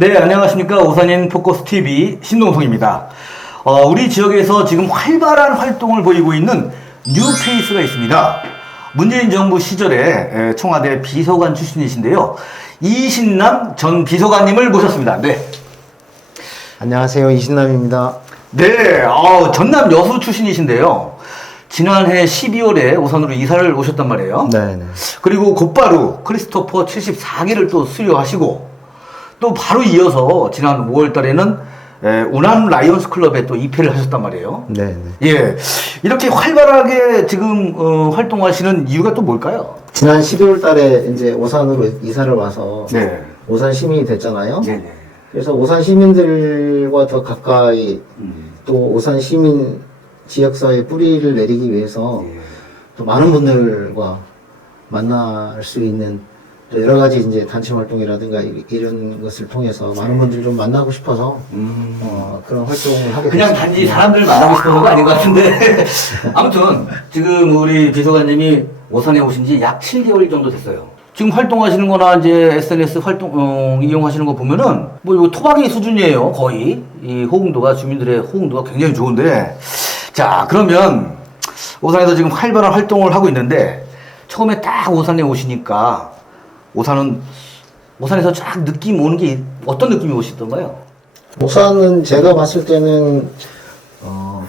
네, 안녕하십니까. 오산인 포커스 TV 신동성입니다. 우리 지역에서 지금 활발한 활동을 보이고 있는 뉴페이스가 있습니다. 문재인 정부 시절에 청와대 비서관 출신이신데요. 이신남 전 비서관님을 모셨습니다. 네. 안녕하세요. 이신남입니다. 네, 전남 여수 출신이신데요. 지난해 12월에 오산으로 이사를 오셨단 말이에요. 네네. 그리고 곧바로 크리스토퍼 74기를 또 수료하시고, 또 바로 이어서 지난 5월 달에는 운암 라이온스 클럽에 또 입회를 하셨단 말이에요. 네네. 예. 이렇게 활발하게 지금 활동하시는 이유가 또 뭘까요? 지난 12월 달에 이제 오산으로 이사를 와서 네. 오산 시민이 됐잖아요. 네네. 그래서 오산 시민들과 더 가까이 또 오산 시민 지역사회에 뿌리를 내리기 위해서 예. 또 많은 분들과 만날 수 있는 또 여러 가지 이제 단체 활동이라든가 이런 것을 통해서 많은 분들 좀 만나고 싶어서 그런 활동을 하게 그냥 됐습니다. 단지 사람들을 만나고 싶어서가 아닌 것 같은데. 아무튼 지금 우리 비서관님이 오산에 오신 지 약 7개월 정도 됐어요. 지금 활동하시는 거나 이제 SNS 활동 이용하시는 거 보면은 뭐 이거 토박이 수준이에요. 거의 이 호응도가, 주민들의 호응도가 굉장히 좋은데, 자, 그러면 오산에서 지금 활발한 활동을 하고 있는데, 처음에 딱 오산에 오시니까 오산에서 쫙 느낌 오는 게 어떤 느낌이 오시던가요? 오산은 제가 봤을 때는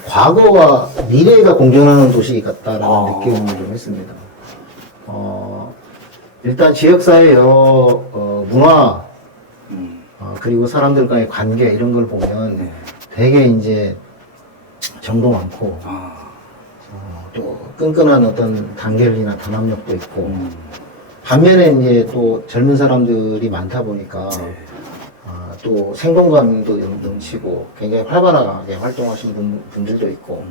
과거와 미래가 공존하는 도시 같다라는 느낌을 좀 했습니다. 일단 지역사회 여러 문화 그리고 사람들과의 관계 이런 걸 보면 되게 이제 정도 많고 또 끈끈한 어떤 단결이나 단합력도 있고 반면에 이제 또 젊은 사람들이 많다 보니까 또 생동감도 넘치고 굉장히 활발하게 활동하시는 분들도 있고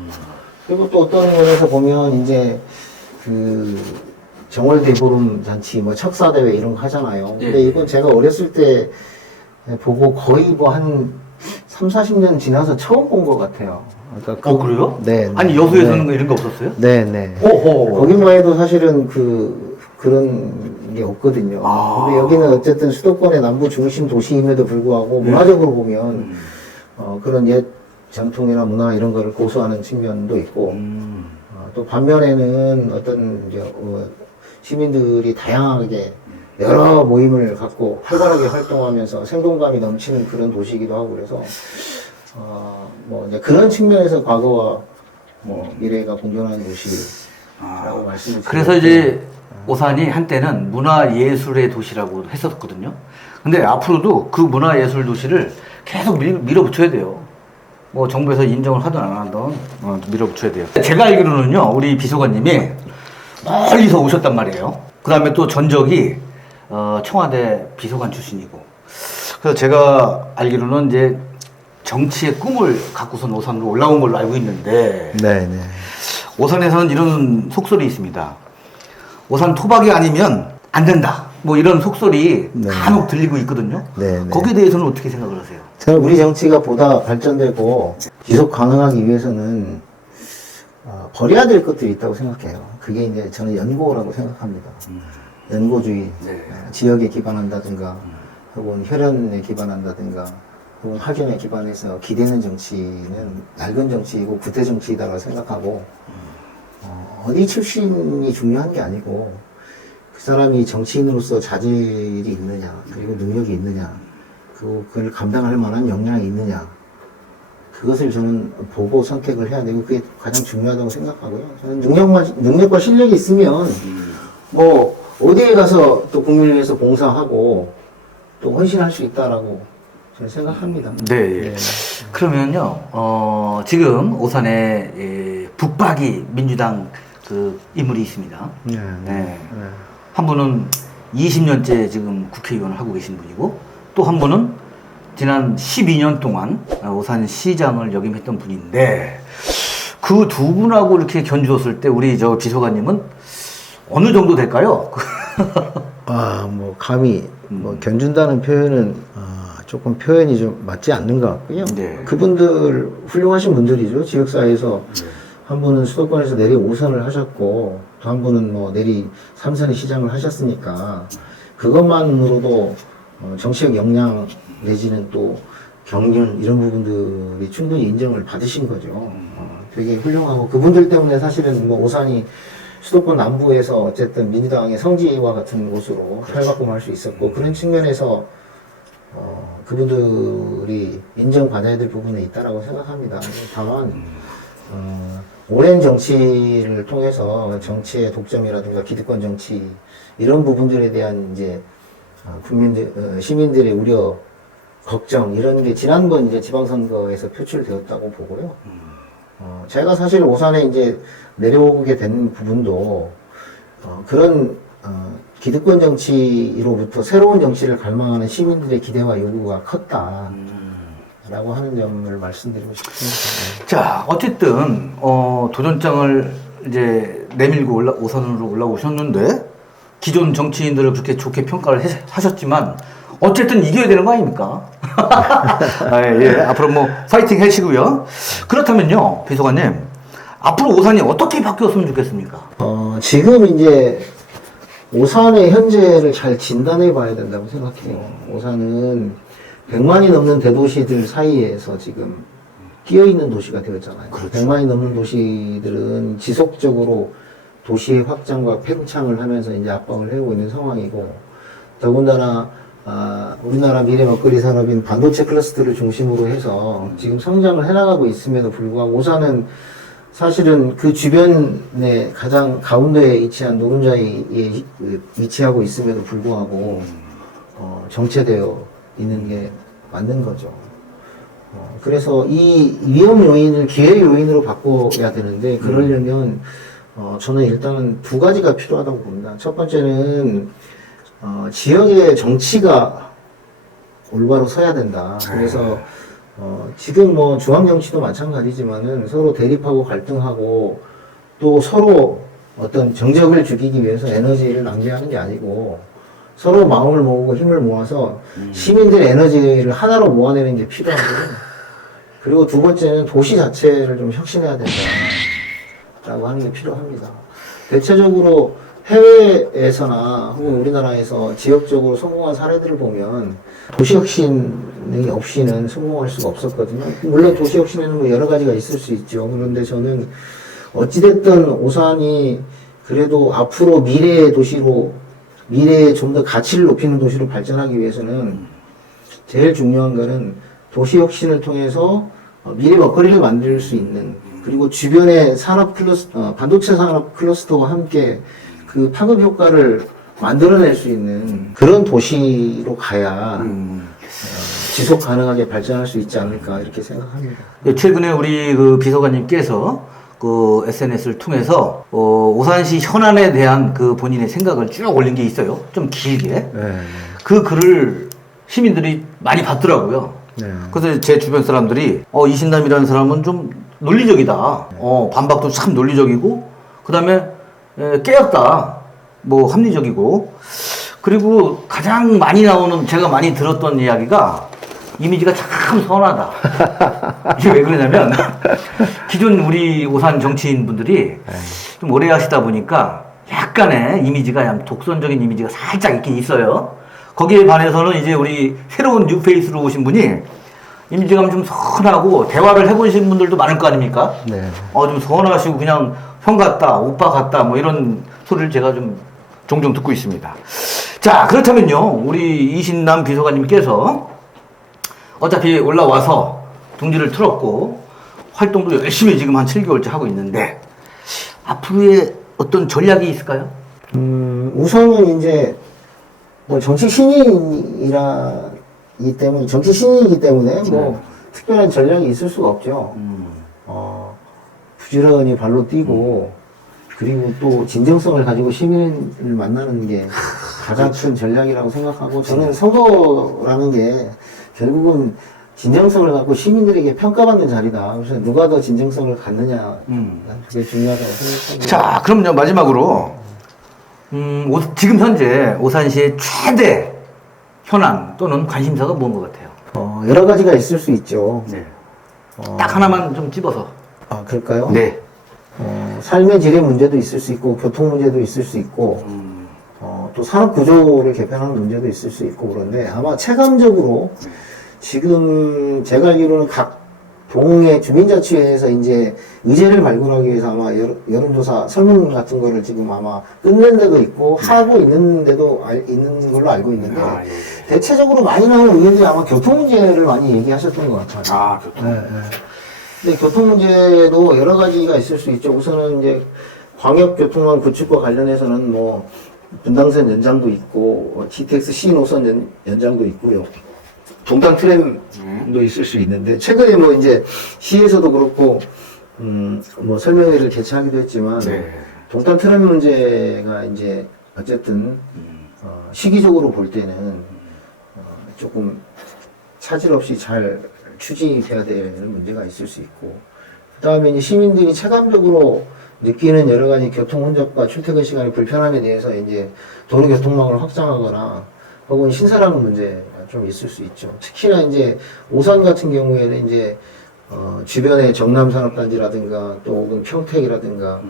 그리고 또 어떤 면에서 보면 이제 그 정월 대보름 잔치 뭐 척사대회 이런 거 하잖아요. 근데 이건 제가 어렸을 때 보고 거의 뭐 한 3, 40년 지나서 처음 본 것 같아요. 그러니까 그래요? 네. 아니, 여수에서는 이런 거 없었어요? 네네. 거기만 해도 사실은 그런 게 없거든요. 근데 여기는 어쨌든 수도권의 남부 중심 도시임에도 불구하고 문화적으로 보면 그런 옛 전통이나 문화 이런 거를 고수하는 측면도 있고 또 반면에는 어떤 이제 시민들이 다양하게 여러 모임을 갖고 활발하게 활동하면서 생동감이 넘치는 그런 도시이기도 하고 그래서 뭐 이제 그런 측면에서 과거와 뭐 미래가 공존하는 도시라고 말씀을 그래서 이제 오산이 한때는 문화예술의 도시라고 했었거든요. 근데 앞으로도 그 문화예술 도시를 계속 밀어붙여야 돼요. 뭐 정부에서 인정을 하든 안 하든 밀어붙여야 돼요. 제가 알기로는요, 우리 비서관님이 멀리서 오셨단 말이에요. 그 다음에 또 전적이 청와대 비서관 출신이고. 그래서 제가 알기로는 이제 정치의 꿈을 갖고선 오산으로 올라온 걸로 알고 있는데, 네네. 오산에서는 이런 속설이 있습니다. 오산 토박이 아니면 안 된다. 뭐 이런 속설이 간혹 들리고 있거든요. 네네. 거기에 대해서는 어떻게 생각을 하세요? 저는 우리 정치가 보다 발전되고 지속 가능하기 위해서는 버려야 될 것들이 있다고 생각해요. 그게 이제 저는 연고라고 생각합니다. 연고주의, 지역에 기반한다든가, 혹은 혈연에 기반한다든가, 혹은 학연에 기반해서 기대는 정치는 낡은 정치이고 구태 정치이다라고 생각하고, 어디 출신이 중요한 게 아니고, 그 사람이 정치인으로서 자질이 있느냐, 그리고 능력이 있느냐, 그걸 감당할 만한 역량이 있느냐, 그것을 저는 보고 선택을 해야 되고, 그게 가장 중요하다고 생각하고요. 저는 능력과 실력이 있으면, 뭐, 어디에 가서 또 국민을 위해서 봉사하고, 또 헌신할 수 있다라고 저는 생각합니다. 네. 그러면요, 지금 오산에 북박이 민주당 그 인물이 있습니다. 한 분은 20년째 지금 국회의원을 하고 계신 분이고, 또 한 분은 지난 12년 동안 오산 시장을 역임했던 분인데, 그 두 분하고 이렇게 견주었을 때 우리 저 비서관님은 어느 정도 될까요? 뭐 감히 뭐 견준다는 표현은 조금 표현이 좀 맞지 않는 것 같고요. 그분들 훌륭하신 분들이죠. 지역사회에서 한 분은 수도권에서 내리 5선을 하셨고 또 한 분은 뭐 내리 3선의 시장을 하셨으니까 그것만으로도 정치적 역량 내지는 또 경륜 이런 부분들이 충분히 인정을 받으신 거죠. 되게 훌륭하고 그분들 때문에 사실은 뭐 오산이 수도권 남부에서 어쨌든 민주당의 성지와 같은 곳으로 탈바꿈할 수 있었고 그런 측면에서 그분들이 인정받아야 될 부분이 있다라고 생각합니다. 다만 오랜 정치를 통해서 정치의 독점이라든가 기득권 정치 이런 부분들에 대한 이제 국민들 시민들의 우려 걱정 이런 게 지난번 이제 지방선거에서 표출되었다고 보고요. 제가 사실 오산에 이제 내려오게 된 부분도 그런 기득권 정치로부터 새로운 정치를 갈망하는 시민들의 기대와 요구가 컸다라고 하는 점을 말씀드리고 싶습니다. 자, 어쨌든 도전장을 이제 내밀고 오산으로 올라오셨는데 기존 정치인들을 그렇게 좋게 평가를 하셨지만 어쨌든 이겨야 되는 거 아닙니까? 예, 앞으로 뭐 파이팅 하시고요. 그렇다면요, 비서관님, 앞으로 오산이 어떻게 바뀌었으면 좋겠습니까? 지금 이제 오산의 현재를 잘 진단해 봐야 된다고 생각해요. 오산은 100만이 넘는 대도시들 사이에서 지금 끼어 있는 도시가 되었잖아요. 그렇죠. 100만이 넘는 도시들은 지속적으로 도시의 확장과 팽창을 하면서 이제 압박을 해오고 있는 상황이고, 더군다나 우리나라 미래 먹거리 산업인 반도체 클러스터를 중심으로 해서 지금 성장을 해나가고 있음에도 불구하고 오산은 사실은 그 주변에 가장 가운데에 위치한 노른자에 위치하고 있음에도 불구하고 정체되어 있는 게 맞는 거죠. 그래서 이 위험 요인을 기회 요인으로 바꿔야 되는데 그러려면 저는 일단은 두 가지가 필요하다고 봅니다. 첫 번째는 지역의 정치가 올바로 서야 된다. 그래서 지금 뭐 중앙 정치도 마찬가지지만은 서로 대립하고 갈등하고 또 서로 어떤 정적을 죽이기 위해서 에너지를 낭비하는 게 아니고 서로 마음을 모으고 힘을 모아서 시민들의 에너지를 하나로 모아내는 게 필요하고요. 그리고 두 번째는 도시 자체를 좀 혁신해야 된다라고 하는 게 필요합니다. 대체적으로 해외에서나 혹은 우리나라에서 지역적으로 성공한 사례들을 보면 도시혁신이 없이는 성공할 수가 없었거든요. 물론 도시혁신에는 뭐 여러 가지가 있을 수 있죠. 그런데 저는 어찌됐든 오산이 그래도 앞으로 미래의 도시로, 미래에 좀 더 가치를 높이는 도시로 발전하기 위해서는 제일 중요한 거는 도시혁신을 통해서 미래 먹거리를 만들 수 있는, 그리고 주변의 산업 클러스터, 반도체 산업 클러스터와 함께 그 파급 효과를 만들어낼 수 있는 그런 도시로 가야 지속 가능하게 발전할 수 있지 않을까 이렇게 생각합니다. 예, 최근에 우리 그 비서관님께서 그 SNS를 통해서 오산시 현안에 대한 그 본인의 생각을 쭉 올린 게 있어요. 좀 길게. 네. 그 글을 시민들이 많이 봤더라고요. 네. 그래서 제 주변 사람들이 이신남이라는 사람은 좀 논리적이다. 반박도 참 논리적이고, 그 다음에 깨었다. 뭐 합리적이고, 그리고 가장 많이 나오는, 제가 많이 들었던 이야기가 이미지가 참 선하다. 이게 왜 그러냐면 기존 우리 오산 정치인 분들이 좀 오래 하시다 보니까 약간의 이미지가, 약 독선적인 이미지가 살짝 있긴 있어요. 거기에 반해서는 이제 우리 새로운 뉴페이스로 오신 분이 이미지가 좀 선하고, 대화를 해보신 분들도 많을 거 아닙니까? 네. 좀 선하시고 그냥 형 같다, 오빠 같다, 뭐 이런 소리를 제가 좀 종종 듣고 있습니다. 자, 그렇다면요, 우리 이신남 비서관님께서 어차피 올라와서 둥지를 틀었고 활동도 열심히 지금 한 7개월째 하고 있는데 앞으로의 어떤 전략이 있을까요? 우선은 이제 뭐 정치 신인이기 때문에 뭐 특별한 전략이 있을 수가 없죠. 부지런히 발로 뛰고 그리고 또 진정성을 가지고 시민을 만나는 게 가장 큰 전략이라고 생각하고, 저는 선거라는 게 결국은 진정성을 갖고 시민들에게 평가받는 자리다. 그래서 누가 더 진정성을 갖느냐, 그게 중요하다고 생각합니다. 자, 그럼요, 마지막으로 지금 현재 오산시의 최대 현안 또는 관심사가 뭔 것 같아요? 여러 가지가 있을 수 있죠. 네. 딱 하나만 좀 집어서. 그럴까요? 네. 삶의 질의 문제도 있을 수 있고, 교통 문제도 있을 수 있고, 또 산업 구조를 개편하는 문제도 있을 수 있고 그런데 아마 체감적으로 지금 제가 알기로는 각 동의 주민자치회에서 이제 의제를 발굴하기 위해서 아마 여론조사 설문 같은 거를 지금 아마 끝낸 데도 있고 하고 있는 데도 있는 걸로 알고 있는데 아, 예. 대체적으로 많이 나오는 의견들이 아마 교통 문제를 많이 얘기하셨던 것 같아요. 아, 교통. 네, 네. 근데 교통 문제도 여러 가지가 있을 수 있죠. 우선은 이제 광역교통망 구축과 관련해서는 뭐 분당선 연장도 있고 GTX 신호선 연장도 있고요. 동탄 트램도 있을 수 있는데 최근에 뭐 이제 시에서도 그렇고 뭐 설명회를 개최하기도 했지만 네. 동탄 트램 문제가 이제 어쨌든 시기적으로 볼 때는 조금 차질 없이 잘 추진돼야 되는 문제가 있을 수 있고 그다음에 이제 시민들이 체감적으로 느끼는 여러 가지 교통 혼잡과 출퇴근 시간의 불편함에 대해서 이제 도로 교통망을 확장하거나 혹은 신설하는 문제가 좀 있을 수 있죠. 특히나 이제 오산 같은 경우에는 이제 주변의 정남산업단지라든가 또 혹은 평택이라든가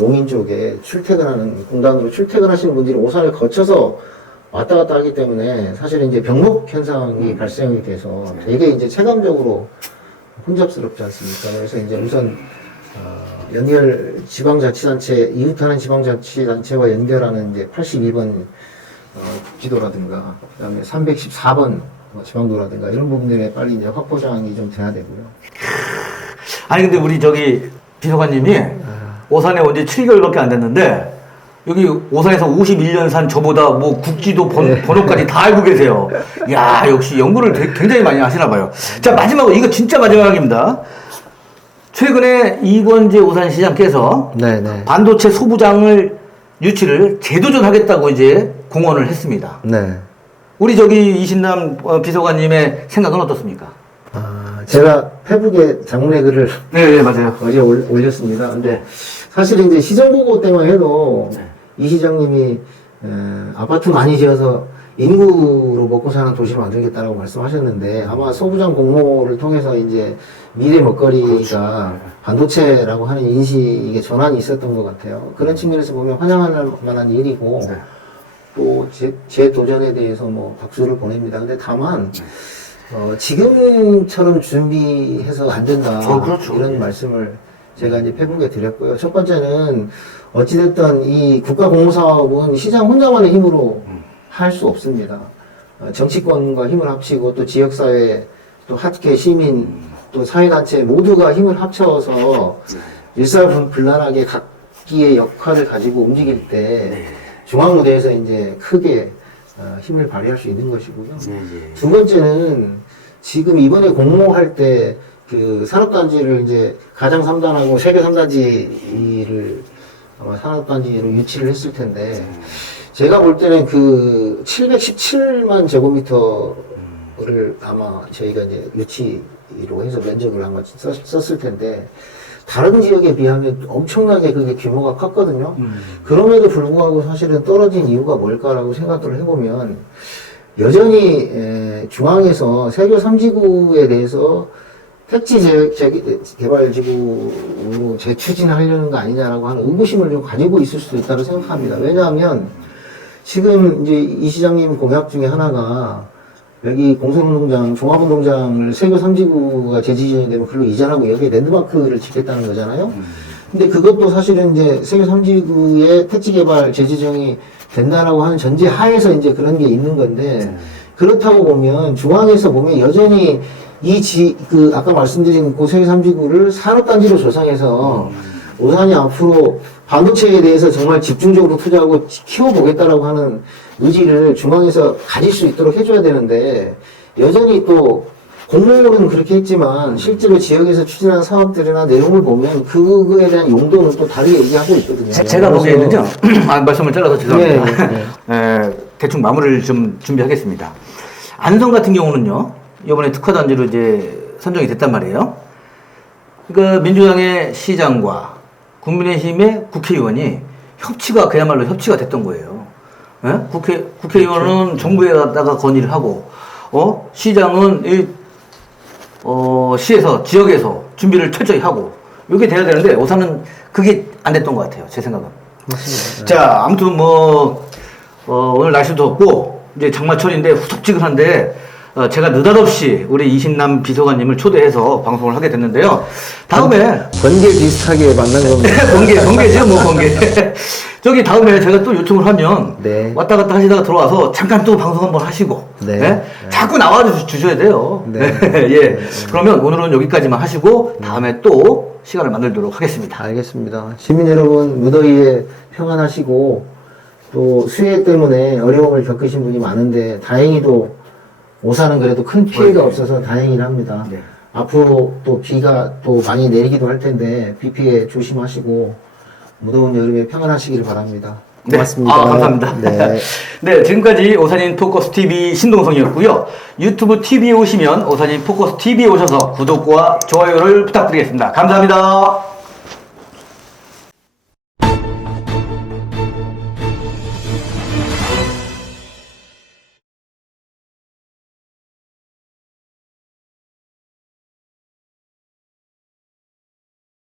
용인 쪽에 출퇴근하는 공단으로 출퇴근하시는 분들이 오산을 거쳐서 왔다 갔다 하기 때문에 사실은 이제 병목 현상이 발생이 돼서 되게 이제 체감적으로 혼잡스럽지 않습니까? 그래서 이제 우선 연결 지방자치단체 이웃하는 지방자치단체와 연결하는 이제 82번 국지도라든가 그다음에 314번 지방도라든가 이런 부분들에 빨리 이제 확보장이 좀 돼야 되고요. 아니 근데 우리 저기 비서관님이 오산에 온 지 7개월밖에 안 됐는데 여기 오산에서 51년 산 저보다 뭐 국지도 번호까지 다 알고 계세요. 야 역시 연구를 굉장히 많이 하시나 봐요. 자 마지막으로 이거 진짜 마지막입니다. 최근에 이권재 오산시장께서 네네. 반도체 소부장을 유치를 재도전하겠다고 이제 공언을 했습니다. 네. 우리 저기 이신남 비서관님의 생각은 어떻습니까? 제가 페북에 장문의 글을 네, 맞아요. 어제 올렸습니다. 근데 사실 이제 시정보고 때만 해도 이 시장님이 아파트 많이 지어서 인구로 먹고 사는 도시를 만들겠다라고 말씀하셨는데 아마 소부장 공모를 통해서 이제 미래 먹거리가 그렇죠. 반도체라고 하는 인식의 전환이 있었던 것 같아요. 그런 측면에서 보면 환영할 만한 일이고 네. 또 제 도전에 대해서 뭐 박수를 보냅니다. 근데 다만 지금처럼 준비해서 안 된다. 그렇죠. 이런 말씀을 제가 이제 페북에 드렸고요. 첫 번째는 어찌됐든 이 국가공모사업은 시장 혼자만의 힘으로 할 수 없습니다. 정치권과 힘을 합치고 또 지역사회, 또 학계, 시민, 또 사회단체 모두가 힘을 합쳐서 일사불란하게 각기의 역할을 가지고 움직일 때 중앙무대에서 이제 크게 힘을 발휘할 수 있는 것이고요. 두 번째는 지금 이번에 공모할 때 그 산업단지를 이제 가장 3단하고 세계 3단지를 아마 산업단지로 유치를 했을 텐데 제가 볼 때는 그 717만 제곱미터를 아마 저희가 이제 유치로 해서 면적을 아마 썼을 텐데 다른 지역에 비하면 엄청나게 그게 규모가 컸거든요. 그럼에도 불구하고 사실은 떨어진 이유가 뭘까라고 생각을 해보면 여전히 중앙에서 세교 3지구에 대해서 택지 개발지구로 재추진하려는 거 아니냐라고 하는 의구심을 좀 가지고 있을 수도 있다고 생각합니다. 왜냐하면 지금 이제 이 시장님 공약 중에 하나가 여기 공설운동장, 종합운동장을 세교 3지구가 재지정이 되면 그걸로 이전하고 여기에 랜드마크를 짓겠다는 거잖아요. 근데 그것도 사실은 이제 세교 3지구의 택지 개발 재지정이 된다라고 하는 전제 하에서 이제 그런 게 있는 건데 그렇다고 보면 중앙에서 보면 여전히 아까 말씀드린 그 세계 3지구를 산업단지로 조성해서 오산이 앞으로 반도체에 대해서 정말 집중적으로 투자하고 키워보겠다라고 하는 의지를 중앙에서 가질 수 있도록 해줘야 되는데 여전히 또 공모는 그렇게 했지만 실제로 지역에서 추진하는 사업들이나 내용을 보면 그거에 대한 용도는 또 다르게 얘기하고 있거든요. 제가 보기에는요, 말씀을 잘라서 죄송합니다. 네. 대충 마무리를 좀 준비하겠습니다. 안성 같은 경우는요, 이번에 특화단지로 이제 선정이 됐단 말이에요. 그러니까 민주당의 시장과 국민의힘의 국회의원이 협치가 그야말로 협치가 됐던 거예요. 예? 국회의원은 정부에다가 건의를 하고, 시장은 시에서, 지역에서 준비를 철저히 하고, 이게 돼야 되는데, 오산은 그게 안 됐던 것 같아요. 제 생각은. 맞습니다. 자, 아무튼 오늘 날씨도 덥고 이제 장마철인데 후덥지근한데 제가 느닷없이 우리 이신남 비서관님을 초대해서 방송을 하게 됐는데요. 다음에 번개 비슷하게 만난 겁니다. 번개죠, 뭐 번개. 저기 다음에 제가 또 요청을 하면 네. 왔다 갔다 하시다가 들어와서 잠깐 또 방송 한번 하시고 네. 네? 자꾸 나와 주셔야 돼요. 네. 예. 그러면 오늘은 여기까지만 하시고 다음에 또 시간을 만들도록 하겠습니다. 알겠습니다. 시민 여러분, 무더위에 평안하시고, 또 수해 때문에 어려움을 겪으신 분이 많은데, 다행히도 오산은 그래도 큰 피해가 없어서 다행이긴 합니다. 네. 앞으로 또 비가 또 많이 내리기도 할 텐데, 비 피해 조심하시고, 무더운 여름에 평안하시기를 바랍니다. 네. 고맙습니다. 감사합니다. 네. 네, 지금까지 오산인 포커스 TV 신동성이었고요. 유튜브 TV에 오시면 오산인 포커스 TV에 오셔서 구독과 좋아요를 부탁드리겠습니다. 감사합니다.